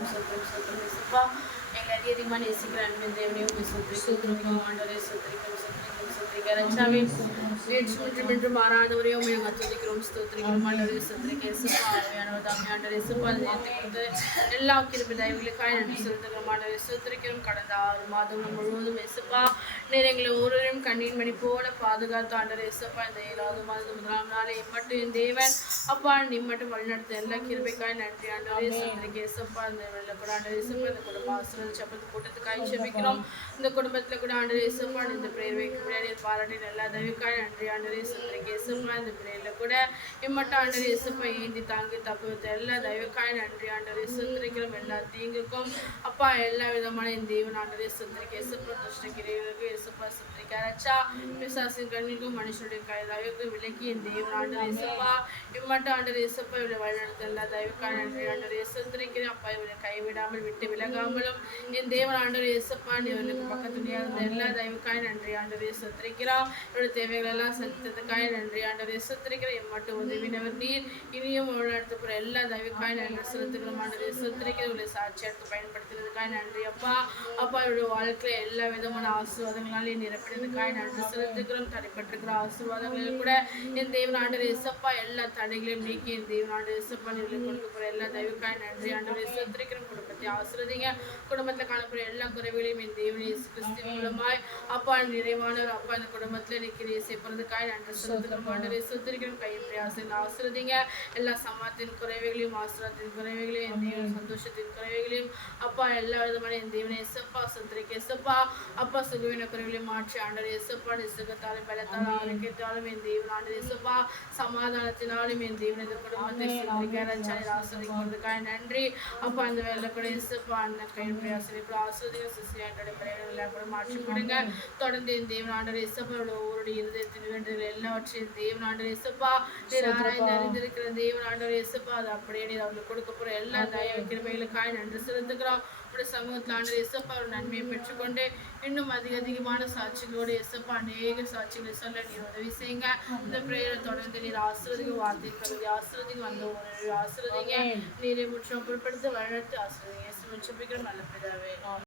இயேசுப்பா எங்களை அதிகமாக நேசிக்கிற அன்பின் தேவனையும் சுத்திரிக்கிறோம் ஆண்டவரே சுத்திரிக்க ரட்சாவே நேற்று மற்றும் மாறாதவரையும் நாங்கள் துதிக்கிறோம் ஸ்தோத்திரிக்கிறோம் ஆண்டவரே சுத்திரிக்க இயேசுப்பா ஆவியானவர் தாமே ஆண்டவரே இயேசுப்பா நேற்று எல்லா கிருபை தயவுகளுக்காக நன்றி செலுத்துகிறோம் ஆண்டவரே சுத்திரிக்கிறோம். கடந்த 6 மாதம் முழுவதும் இயேசுப்பா நீர் எங்களை ஒருவரையும் கண்ணீர் மணி போல பாதுகாத்து ஆண்டவரே இயேசுப்பா இந்த 7வது மாதம் 1ஆம் நாளை மட்டும் என் தேவன் அப்பா நீ மட்டும் வழிநடத்த எல்லா கிருபைக்காய் நன்றி ஆண்டவரே சுத்திரிக்க இயேசுப்பா இந்த வெள்ள கூட ஆண்டவரே இயேசுப்பா இந்த குடும்ப ஆசிரியர் சப்பத்து கூட்டத்துக்காய் செபிக்கிறோம். இந்த குடும்பத்தில் கூட ஆண்டவரே இயேசுப்பா இந்த பிரேயர் வைக்க முடியாது பாராட்டின எல்லா தயவுக்காய் நன்றி ஆண்டவரே சுத்திரிக்க இயேசுப்பா இந்த பிரேயரில் கூட இம்மட்டும் ஆண்டவரே இயேசுப்பா ஏந்தி தாங்கி தப்புவத்த எல்லா தயவுக்காய் நன்றி ஆண்டவரே சுத்திரிக்கிறோம். எல்லா தீங்குக்கும் அப்பா எல்லா விதமான இந்த தேவன் ஆண்டவரே சுத்திரிக்க இயேசுப்பா துஷ்டகிரிகளுக்கு இயேசுப்பா சுத்திரிக்க ரட்சா பிசாசின் கண்ணிற்கும் மனுஷனுடைய தயவுக்கும் விலக்கி என் தேவன் ஆண்டவரே இயேசுப்பா இம்மட்டும் ஆண்டவரே இயேசுப்பா இவளை வழிநடத்த எல்லா தயவுக்காய் நன்றி ஆண்டவரே சுத்திரிக்கிறேன். அப்பா இவளை கைவிடாமல் விட்டு விலகாமலும் என் தேவன் ஆண்டவரே இயேசுப்பா இவளுக்கு பக்கத்துணையா இருந்த எல்லா தயவுக்காய் நன்றி ஆண்டவரே சுத்திரிக்கிறோம். இவருடைய தேவைகள் எல்லாம் சத்தத்துக்காய் நன்றி ஆண்டவரே சுத்திரிக்கிறேன். எம்மட்டும் உதவினவர் நீர் இனியும் நடத்தப்படுற எல்லா தயவுக்காய் நன்றி செலுத்துகிறோம் ஆண்டவரே சுத்திரிக்கிற இவளை சாட்சி எடுத்து பயன்படுத்துறதுக்காய் நன்றி அப்பா. அப்பா இவருடைய வாழ்க்கையில எல்லா விதமான ஆசீர்வாதங்களாலையும் நிரப்பினதுக்காய் நன்றி செலுத்துகிறோம். தடைப்பட்டிருக்கிற ஆசீர்வாதங்களில் கூட என் தேவன் ஆண்டவரே இயேசுப்பா எல்லா தடைகளையும் நீக்கி என் தேவன் ஆண்டவரே இயேசுப்பா இவளுக்கு கொடுக்க போற எல்லா தயவுக்காய் நன்றி ஆண்டவரே சுத்திரிக்கிறோம். குடும்பத்தை ஆசீர்வதிங்க. குடும்பத்தில் காணப்படுற எல்லா குறைவுகளையும் என் தேவன் இயேசு கிறிஸ்து மூலமாய் அப்பா நிறைவானவர் அப்பா இந்த குடும்பத்தில் இன்னைக்கு செய்யப்படுறதுக்காய் நன்றி செலுத்துகிறோம் ஆண்டவரே சுத்திரிக்கிறோம். கையின் பிரயாசம் ஆசீர்வதிங்க. எல்லா சமாத்தின் குறைவுகளையும் ஆசீர்வாதத்தின் குறைவுகளையும் என் தேவன் சந்தோஷத்தின் குறைவுகளையும் அப்பா எல்லா விதமான என் தேவனை இயேசுப்பா சுத்திரிக்க இயேசுப்பா அப்பா சுகவின குறைவுகளையும் மாற்றி ஆண்டவரே இயேசுப்பா சுகத்தாலும் பலத்தாலும் ஆரோக்கியத்தாலும் என் தேவன் ஆண்டவரே இயேசுப்பா சமாதானத்தினாலும் என் தேவன் இந்த குடும்பத்தை சுத்திரிக்க ரட்சனை ஆசீர்வதிக்கிறதுக்காக நன்றி அப்பா. அந்த வேலை கூட இயேசுப்பா அந்த கையின் பிரயாசம் இப்போ ஆசீர்வதிங்க. சிசியாண்டோட பிள்ளைகளை கூட மாற்றி கொடுங்க. தொடர்ந்து என் தேவன் ஆண்டவரே இயேசுப்பாவோட ஒவ்வொரு இருதயத்தின் வேண்டுதல் எல்லாவற்றையும் தேவன் ஆண்டவரே இயேசுப்பா நீர் ஆராய்ந்து அறிந்திருக்கிற தேவன் ஆண்டவரே இயேசுப்பா அது அப்படியே நீர் அவங்களுக்கு கொடுக்க போற எல்லா தயவு கிருபைகளுக்காய் நன்றி செலுத்துகிறோம். உடைய சமூகத்தில் ஆண்டவர் இயேசுப்பா ஒரு நன்மையை பெற்றுக்கொண்டு இன்னும் அதிகமான சாட்சிகளோடு இயேசுப்பா அநேக சாட்சிகளை சொல்ல நீர் உதவி செய்யுங்க. இந்த பிரேயரை தொடர்ந்து நீர் ஆசீர்வதிங்க. வார்த்தை கருதி ஆசீர்வதிங்க. வந்த ஒரு ஆசீர்வதிங்க. நீரை முற்றும் பொருட்படுத்த வழிநடத்தி ஆசீர்வதிங்க. இயேசுவின் ஜெபிக்கிறோம் நல்ல பிதாவே.